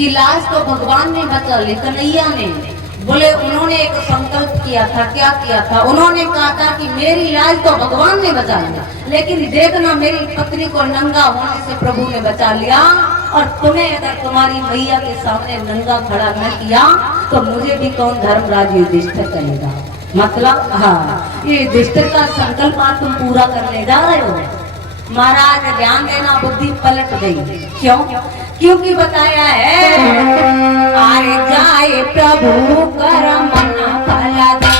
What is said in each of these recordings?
कि लाज तो भगवान ने बचा ली, कन्हैया ने। बोले उन्होंने एक संकल्प किया था, क्या किया था? उन्होंने कहा था कि मेरी लाज तो भगवान ने बचा लिया, लेकिन देखना मेरी पत्नी को नंगा होने से प्रभु ने बचा लिया, और तुम्हें अगर तुम्हारी मैया के सामने नंगा खड़ा न किया तो मुझे भी कौन धर्मराज युधिष्ठिर कहेगा। मतलब हाँ, ये युधिष्ठिर का संकल्प आज तुम पूरा करने जा रहे हो। महाराज ध्यान देना, बुद्धि पलट गई। क्यों? क्योंकि बताया है आए जाए प्रभु करम न फल दे।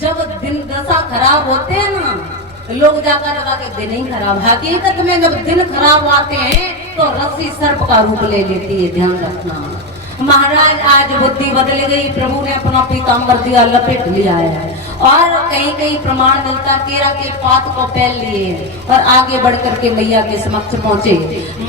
जब दिन दशा खराब होते हैं ना, लोग जाकर लगा के दिन ही खराब। हकीकत में जब दिन खराब आते हैं तो रस्सी सर्प का रूप ले लेती है, ध्यान रखना। महाराज आज बुद्धि बदल गई, प्रभु ने अपना पीताम्बर दिया, लपेट लिया है, और कहीं कहीं प्रमाण मिलता केरा के पात को पहन लिए और आगे बढ़कर के मैया के समक्ष पहुंचे।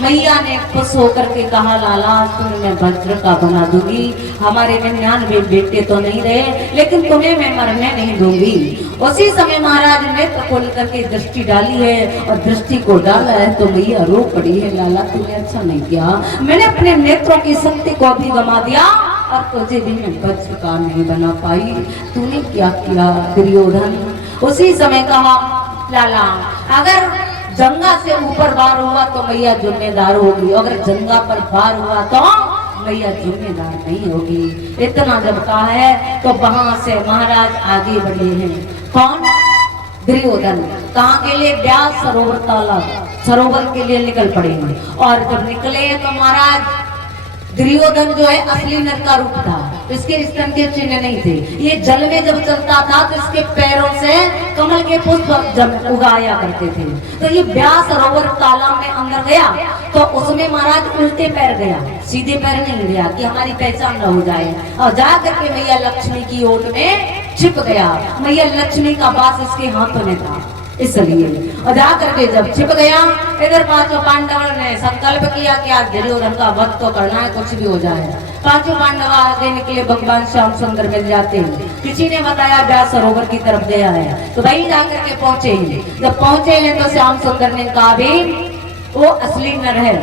मैया ने खुश होकर के कहा, लाला तुम्हें मैं वज्र का बना दूंगी, हमारे 99 बेटे तो नहीं रहे, लेकिन तुम्हें मैं मरने नहीं दूंगी। उसी समय महाराज ने खोल करके दृष्टि डाली है, और दृष्टि को डाला है तो मैया रो पड़ी है, लाला तूने अच्छा नहीं किया, मैंने अपने नेत्रों की शक्ति को भी गमा दिया और तुझे भी मैं वज्र का नहीं बना पाई, तूने क्या किया दुर्योधन। उसी समय कहा, लाला अगर जंगा से ऊपर वार हुआ तो मैया जिम्मेदार होगी, अगर जंगा पर वार हुआ तो मैया जिम्मेदार नहीं होगी। इतना जब कहा है तो वहां से महाराज आगे बढ़े हैं। कौन? दुर्योधन। कहाँ के लिए? व्यास सरोवर तालाब, सरोवर के लिए निकल पड़े हैं। और जब निकले तो महाराज दुर्योधन जो है असली नर का रूप था, इसके स्तन के चिन्ह नहीं थे। ये जल में जब चलता था तो इसके पैरों से कमल के पुष्प जब उगाया करते थे। तो ये व्यास सरोवर तालाब में अंदर गया तो उसमें महाराज उल्टे पैर गया, सीधे पैर नहीं गया कि हमारी पहचान न हो जाए, और जा करके मैया लक्ष्मी की ओट में छिप गया। मैया लक्ष्मी का वास इसके हाथों में था, इसलिए और जा करके जब छिप गया, इधर पांचों पांडवों ने संकल्प किया कि आज दुर्योधन का वध तो करना है, कुछ भी हो जाए। पांचों पांडव आगे निकले, भगवान श्याम सुंदर मिल जाते हैं। किसी ने बताया व्यास सरोवर की तरफ गया है, तो वही जाकर के पहुंचे हैं। जब पहुंचे हैं तो श्याम सुंदर ने कहा भी वो असली नर है,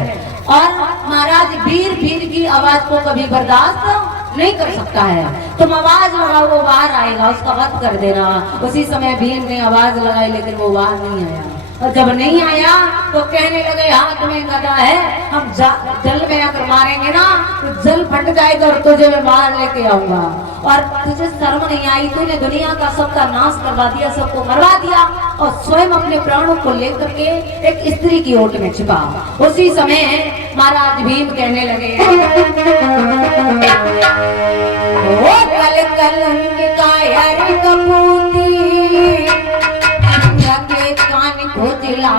और महाराज वीर भीर की आवाज को कभी बर्दाश्त नहीं कर सकता है, तुम आवाज लगाओ वो बाहर आएगा, उसका वध कर देना। उसी समय भीम ने आवाज लगाई, लेकिन वो बाहर नहीं आया, और जब नहीं आया तो कहने लगे हाथ में गदा है, हम जल में अगर मारेंगे ना तो जल फट जाएगा और तुझे मैं बाहर लेके आऊंगा। और तुझे शर्म नहीं आई? तूने दुनिया का सबका नाश करवा दिया, सबको मरवा दिया, और स्वयं अपने प्राणों को लेकर के एक स्त्री की ओट में छिपा। उसी समय महाराज भीम कहने लगे, ओ कल कलंक कायर कपूती, कान को जिला